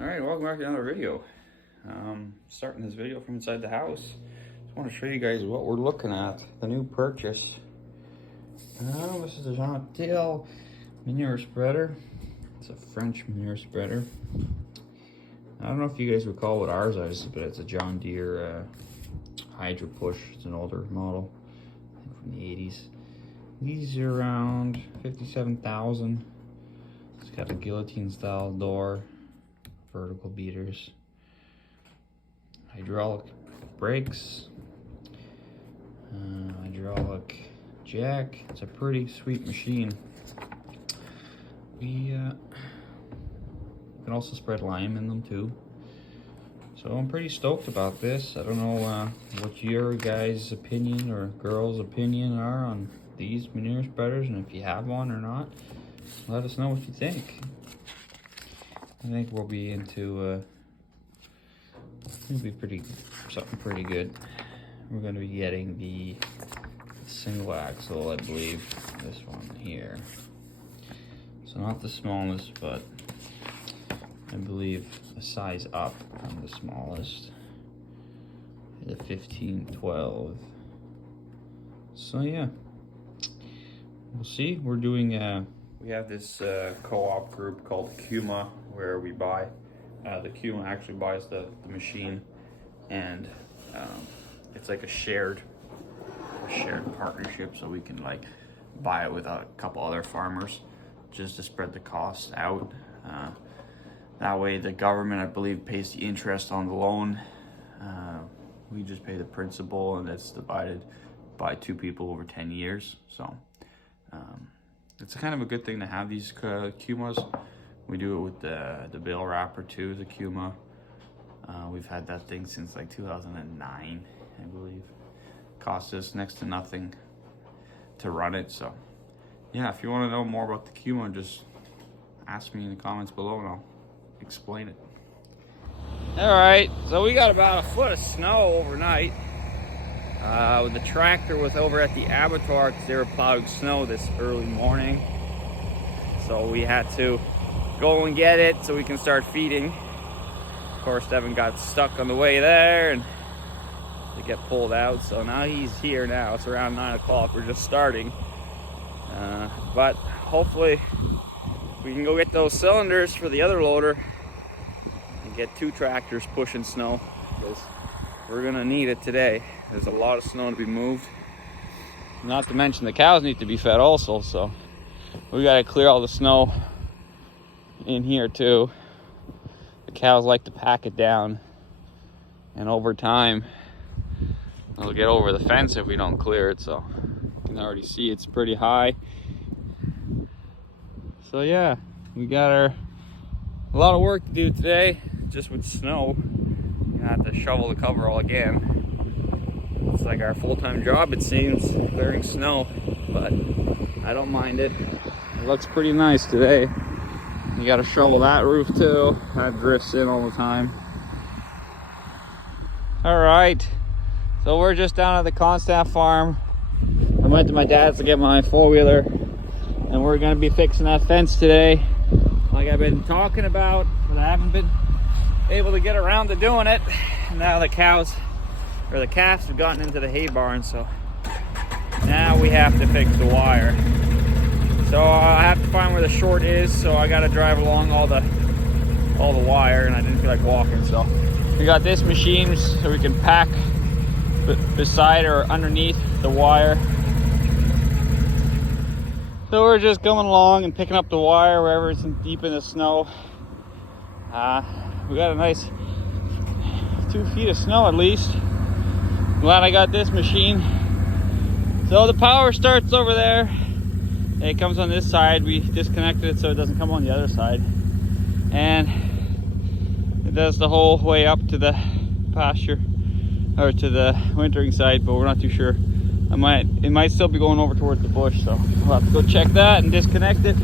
Alright, welcome back to another video. Starting this video from inside the house. Just want to show you guys what we're looking at. The new purchase. This is a Jean Dale manure spreader. It's a French manure spreader. I don't know if you guys recall what ours is, but it's a John Deere Hydro Push. It's an older model, I think from the 80s. These are around 57,000. It's got a guillotine style door, vertical beaters, hydraulic brakes, hydraulic jack. It's a pretty sweet machine. We can also spread lime in them too. So I'm pretty stoked about this. I don't know what your guys' opinion or girls' opinion are on these manure spreaders, and if you have one or not, let us know what you think. I think we'll be into it'll be something pretty good. We're going to be getting the single axle, I believe, this one here. So not the smallest, but I believe a size up from the smallest, the 1512. So yeah, we'll see. We're doing we have this co-op group called Kuma, where we buy the Kuma actually buys the machine, and it's like a shared partnership, so we can like buy it with a couple other farmers just to spread the costs out. That way the government, I believe, pays the interest on the loan. We just pay the principal, and it's divided by two people over 10 years. So it's kind of a good thing to have these Kumas. We do it with the bale wrapper too, the Kuma. We've had that thing since like 2009, I believe. Costs us next to nothing to run it. So yeah, if you want to know more about the Kuma, just ask me in the comments below and I'll explain it. All right, so we got about a foot of snow overnight. The tractor was over at the abattoir because they were plowing snow this early morning. So we had to go and get it so we can start feeding. Of course, Devin got stuck on the way there and to get pulled out. So now he's here now. It's around 9 o'clock. We're just starting. But hopefully we can go get those cylinders for the other loader and get 2 tractors pushing snow, because we're gonna need it today. There's a lot of snow to be moved. Not to mention the cows need to be fed also, so we gotta clear all the snow in here too. The cows like to pack it down, and over time they'll get over the fence if we don't clear it. So you can already see it's pretty high. So yeah, we got a lot of work to do today just with snow. We're gonna have to shovel the coverall again. It's like our full-time job, it seems, clearing snow, but I don't mind it. It looks pretty nice today. You gotta shovel that roof too. That drifts in all the time. All right, so we're just down at the Constaff farm. I went to my dad's to get my four-wheeler, and we're gonna be fixing that fence today, like I've been talking about, but I haven't been able to get around to doing it. Now the calves have gotten into the hay barn, so now we have to fix the wire. So I have to find where the short is, so I gotta drive along all the wire, and I didn't feel like walking, so we got this machine so we can pack beside or underneath the wire. So we're just going along and picking up the wire wherever it's deep in the snow. We got a nice 2 feet of snow at least. Glad I got this machine. So the power starts over there. It comes on this side. We disconnected it so it doesn't come on the other side. And it does the whole way up to the pasture, or to the wintering side, but we're not too sure. It might still be going over towards the bush, so we'll have to go check that and disconnect it.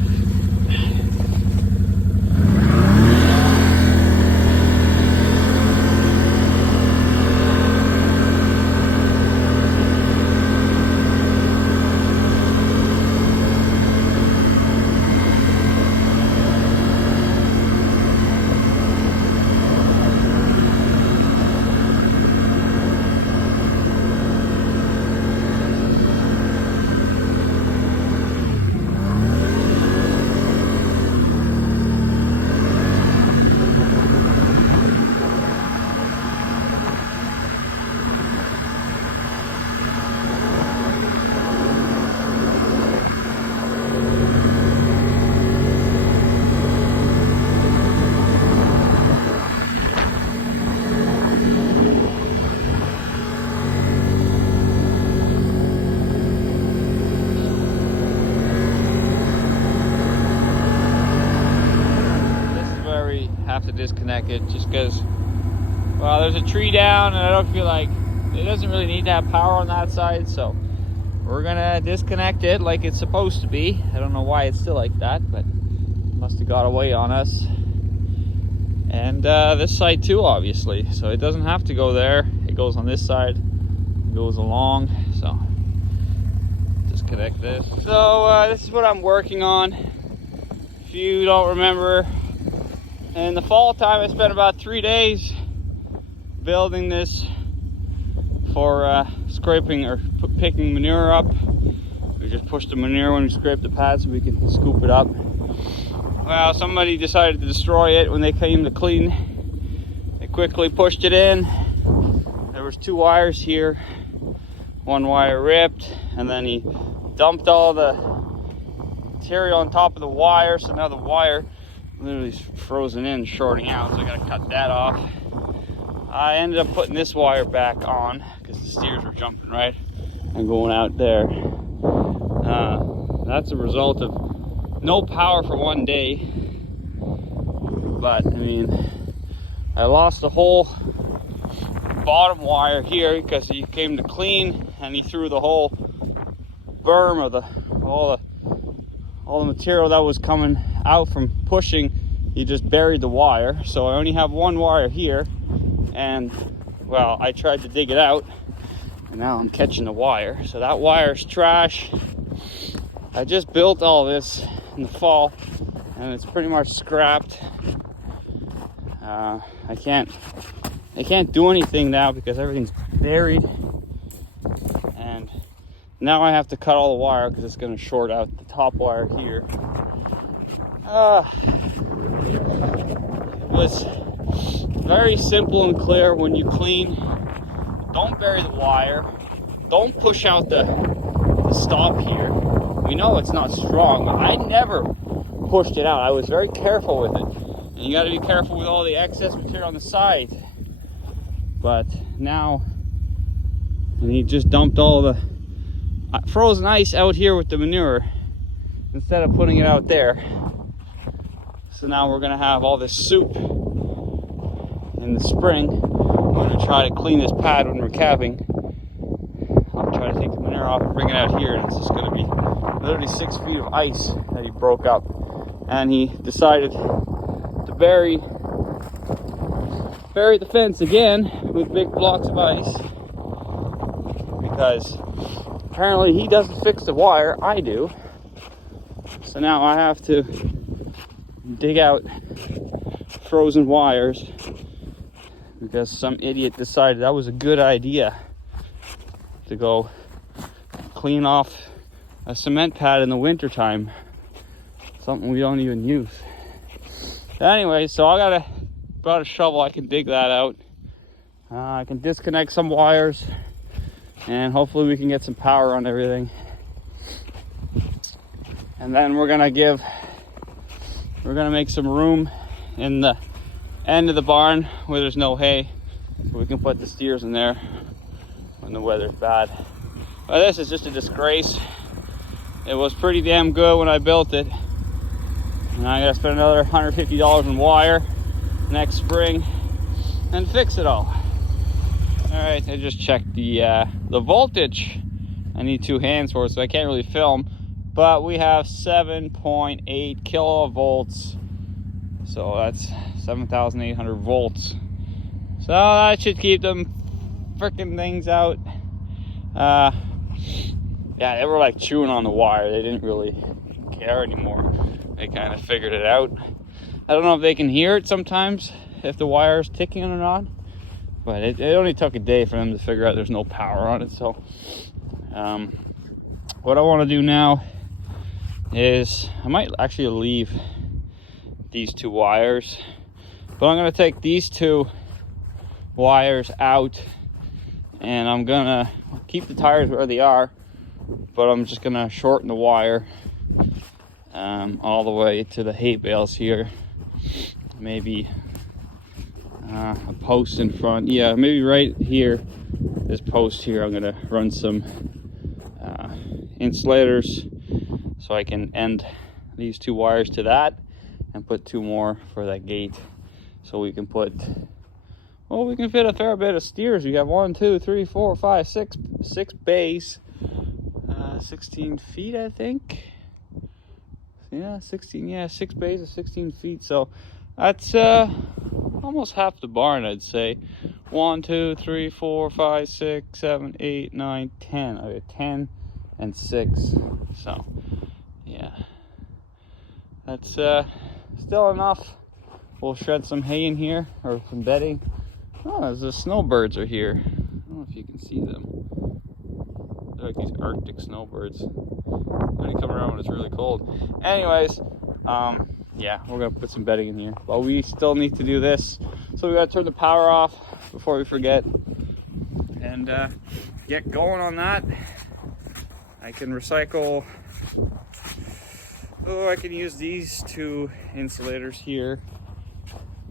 probably have to disconnect it just because, well, there's a tree down and I don't feel like it doesn't really need to have power on that side, so we're gonna disconnect it like it's supposed to be. I don't know why it's still like that, but it must have got away on us. And this side too, obviously, so it doesn't have to go there. It goes on this side, it goes along, so disconnect this. So this is what I'm working on. If you don't remember, in the fall time I spent about 3 days building this for scraping or picking manure up. We just push the manure when we scrape the pad so we can scoop it up. Well, somebody decided to destroy it when they came to clean. They quickly pushed it in. There was 2 wires here. 1 wire ripped, and then he dumped all the material on top of the wire, so now the wire literally is frozen in, shorting out, so I gotta cut that off. I ended up putting this wire back on because the steers were jumping right and going out there. That's a result of no power for 1 day. But I mean, I lost the whole bottom wire here because he came to clean and he threw the whole berm of all the material that was coming out from pushing. He just buried the wire, so I only have 1 wire here. And well, I tried to dig it out and now I'm catching the wire, so that wire's trash. I just built all this in the fall and it's pretty much scrapped. I can't do anything now because everything's buried, and now I have to cut all the wire because it's going to short out the top wire here. It was very simple and clear. When you clean, don't bury the wire, don't push out the stop here. We know it's not strong. I never pushed it out. I was very careful with it, and you got to be careful with all the excess material on the side. But now, and he just dumped all the frozen ice out here with the manure instead of putting it out there. So now we're gonna have all this soup in the spring. We're gonna try to clean this pad when we're calving. I'll try to take the manure off and bring it out here, and it's just gonna be literally 6 feet of ice that he broke up. And he decided to bury the fence again with big blocks of ice because apparently he doesn't fix the wire, I do. So now I have to dig out frozen wires because some idiot decided that was a good idea to go clean off a cement pad in the winter time, something we don't even use. Anyway, so I brought a shovel. I can dig that out. I can disconnect some wires and hopefully we can get some power on everything. And then we're gonna make some room in the end of the barn where there's no hay, so we can put the steers in there when the weather's bad. But this is just a disgrace. It was pretty damn good when I built it, and I gotta spend another $150 in wire next spring and fix it all. All right, I just checked the voltage. I need 2 hands for it, so I can't really film, but we have 7.8 kilovolts, so that's 7,800 volts. So that should keep them freaking things out. Yeah, they were like chewing on the wire. They didn't really care anymore. They kind of figured it out. I don't know if they can hear it sometimes, if the wire is ticking or not, but it only took a day for them to figure out there's no power on it. So what I want to do now is I might actually leave these 2 wires, but I'm going to take these 2 wires out and I'm going to keep the tires where they are, but I'm just going to shorten the wire all the way to the hay bales here. Maybe a post in front. Yeah, maybe right here, this post here, I'm gonna run some insulators so I can end these 2 wires to that and put 2 more for that gate. so we can put, well, we can fit a fair bit of steers. We have 1, 2, 3, 4, 5, 6 bays, 16 feet, I think. Yeah, 16, yeah, 6 bays of 16 feet. So that's almost half the barn, I'd say. 1, 2, 3, 4, 5, 6, 7, 8, 9, 10. Okay, 10 and 6. So yeah, that's still enough. We'll shred some hay in here, or some bedding. Oh, the snowbirds are here. I don't know if you can see them. They're like these Arctic snowbirds. They only come around when it's really cold. Anyways, yeah, we're gonna put some bedding in here, but we still need to do this. So we gotta turn the power off before we forget, and get going on that. I can recycle. Oh, I can use these 2 insulators here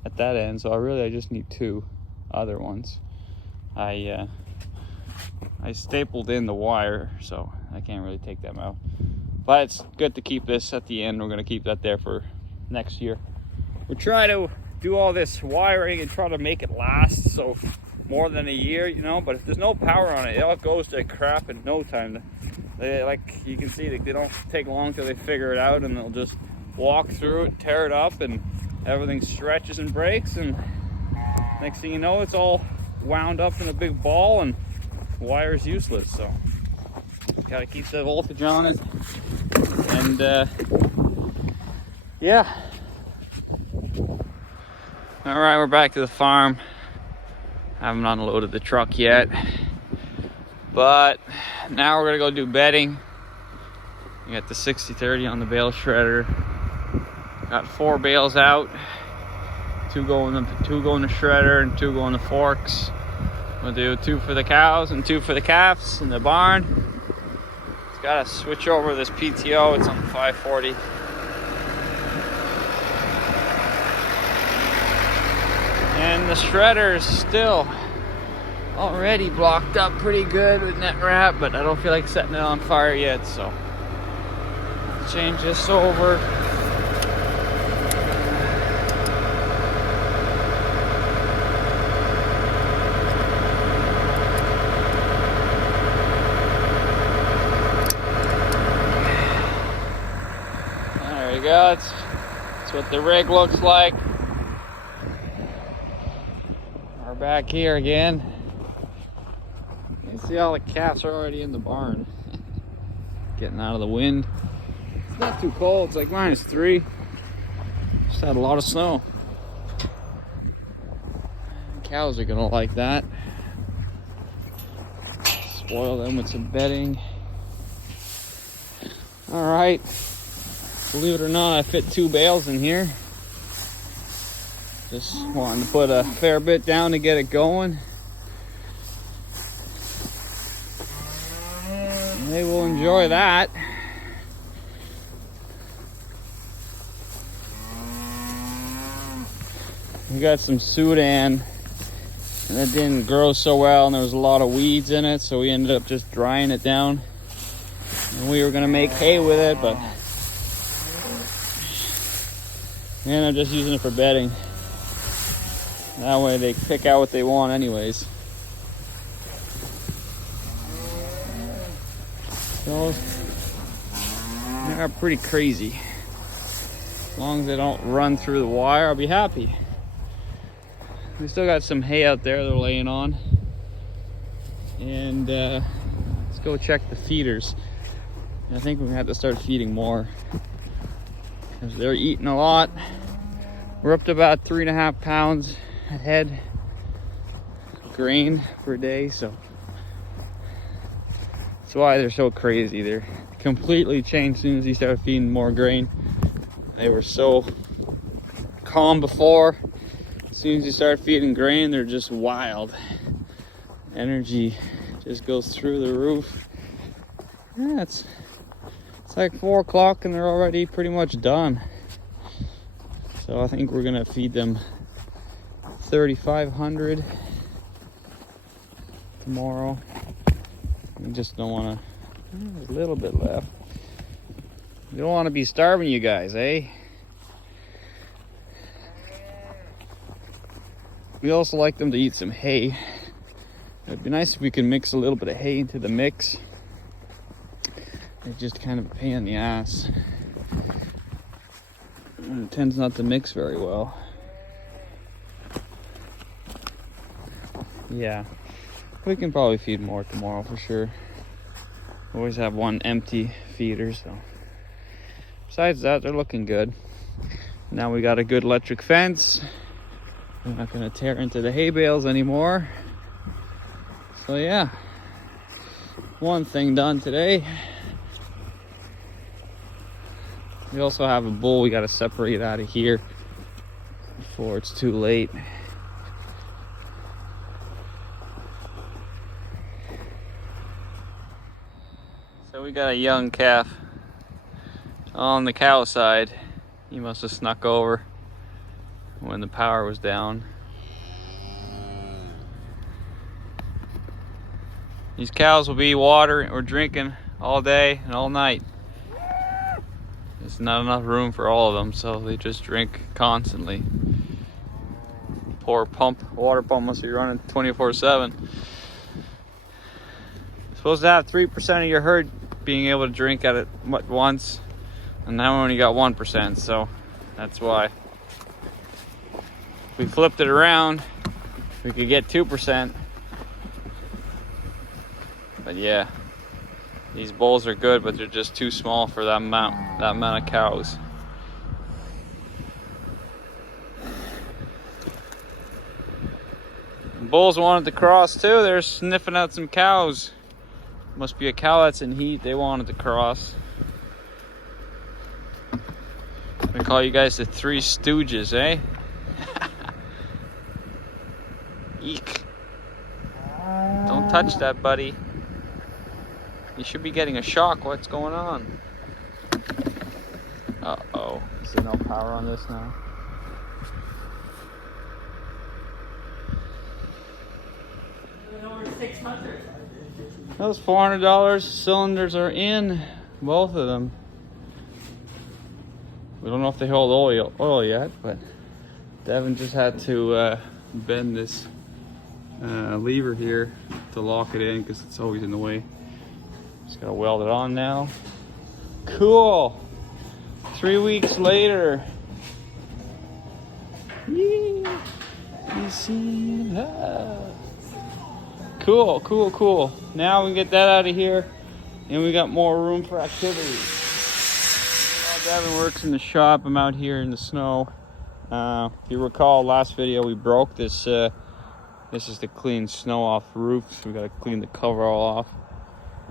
at that end. So I just need 2 other ones. I stapled in the wire, so I can't really take them out. But it's good to keep this at the end. We're gonna keep that there for next year. We'll try to do all this wiring and try to make it last, so more than a year, you know. But if there's no power on it, it all goes to crap in no time. They, like you can see, they don't take long till they figure it out, and they'll just walk through it, tear it up, and everything stretches and breaks, and next thing you know, it's all wound up in a big ball and the wire's useless. So gotta keep the voltage on it. And yeah. All right, we're back to the farm. I haven't unloaded the truck yet, but now we're gonna go do bedding. We got the 60/30 on the bale shredder. Got 4 bales out. 2 go in the shredder and 2 go in the forks. We'll do 2 for the cows and 2 for the calves in the barn. It's gotta switch over this PTO. It's on the 540. And the shredder is still already blocked up pretty good with net wrap, but I don't feel like setting it on fire yet, so change this over. There we go. That's what the rig looks like. We're back here again. You can see all the calves are already in the barn. Getting out of the wind. It's not too cold, it's like -3. Just had a lot of snow. Cows are gonna like that. Spoil them with some bedding. Alright. Believe it or not, I fit 2 bales in here. Just wanting to put a fair bit down to get it going. And they will enjoy that. We got some Sudan, and it didn't grow so well, and there was a lot of weeds in it, so we ended up just drying it down. And we were gonna make hay with it, but and I'm just using it for bedding. That way they pick out what they want anyways. So they're pretty crazy. As long as they don't run through the wire, I'll be happy. We still got some hay out there they're laying on. And let's go check the feeders. I think we're gonna have to start feeding more, because they're eating a lot. We're up to about 3.5 pounds a head of grain per day, so that's why they're so crazy. They're completely changed as soon as you start feeding more grain. They were so calm before. As soon as you start feeding grain, they're just wild. Energy just goes through the roof. Yeah, it's like 4 o'clock and they're already pretty much done. So I think we're gonna feed them 3,500 tomorrow. We just don't wanna, there's a little bit left. You don't wanna be starving you guys, eh? we also like them to eat some hay. It'd be nice if we could mix a little bit of hay into the mix. It's just kind of a pain in the ass. And it tends not to mix very well. Yeah, we can probably feed more tomorrow for sure. Always have one empty feeder, so. Besides that, they're looking good. Now we got a good electric fence. We're not gonna tear into the hay bales anymore. So yeah, one thing done today. We also have a bull we gotta separate out of here before it's too late. So we got a young calf on the cow side. He must have snuck over when the power was down. These cows will be watering or drinking all day and all night. There's not enough room for all of them, so they just drink constantly. Poor water pump must be running 24/7. Supposed to have 3% of your herd being able to drink at it once, and now we only got 1%, so that's why. If we flipped it around, we could get 2%. But yeah, these bulls are good, but they're just too small for that amount of cows. The bulls wanted to cross too. They're sniffing out some cows. Must be a cow that's in heat. They wanted to cross. I call you guys the Three Stooges, eh? Eek. Don't touch that, buddy. You should be getting a shock. What's going on? Uh-oh. Is there no power on this now? Over 6 months or so. Those $400 cylinders are in, both of them. We don't know if they hold oil yet, but Devin just had to bend this lever here to lock it in because it's always in the way. Just gotta weld it on now. Cool. 3 weeks later. Yeah. You see that? Cool, cool, cool. Now we get that out of here, and we got more room for activity. While Devin works in the shop, I'm out here in the snow. If you recall, last video we broke this. This is to clean snow off the roof, so we gotta clean the cover all off.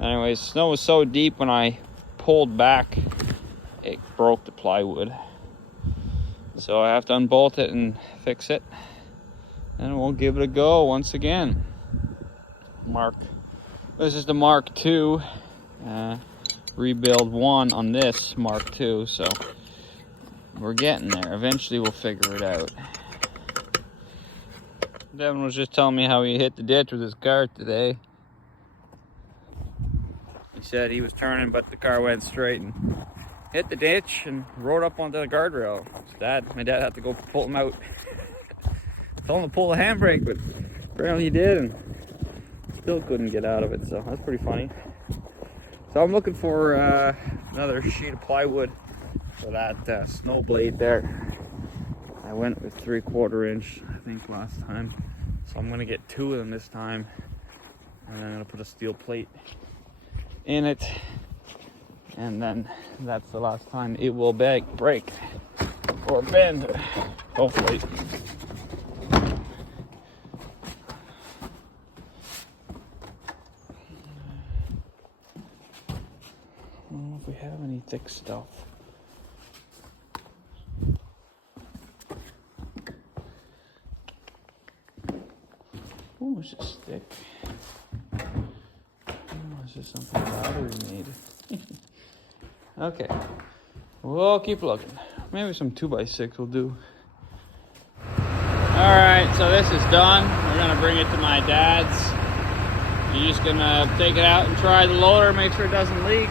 Anyways, snow was so deep when I pulled back, it broke the plywood. So I have to unbolt it and fix it, and we'll give it a go once again. This is the Mark II, rebuild 1 on this Mark II, so we're getting there. Eventually we'll figure it out. Devin was just telling me how he hit the ditch with his car today. He said he was turning, but the car went straight and hit the ditch and rode up onto the guardrail. My dad had to go pull him out. Told him to pull the handbrake, but apparently he did, and still couldn't get out of it, so that's pretty funny. So I'm looking for another sheet of plywood for that snow blade there. I went with 3/4 inch, I think, last time. So I'm gonna get 2 of them this time, and then I'm gonna put a steel plate in it, and then that's the last time it will break or bend, hopefully. I don't know if we have any thick stuff. Oh, it's just thick. Oh, is this something battery made? Okay, we'll keep looking. Maybe some 2x6 will do. Alright, so this is done. We're gonna bring it to my dad's. He's just gonna take it out and try the loader, make sure it doesn't leak.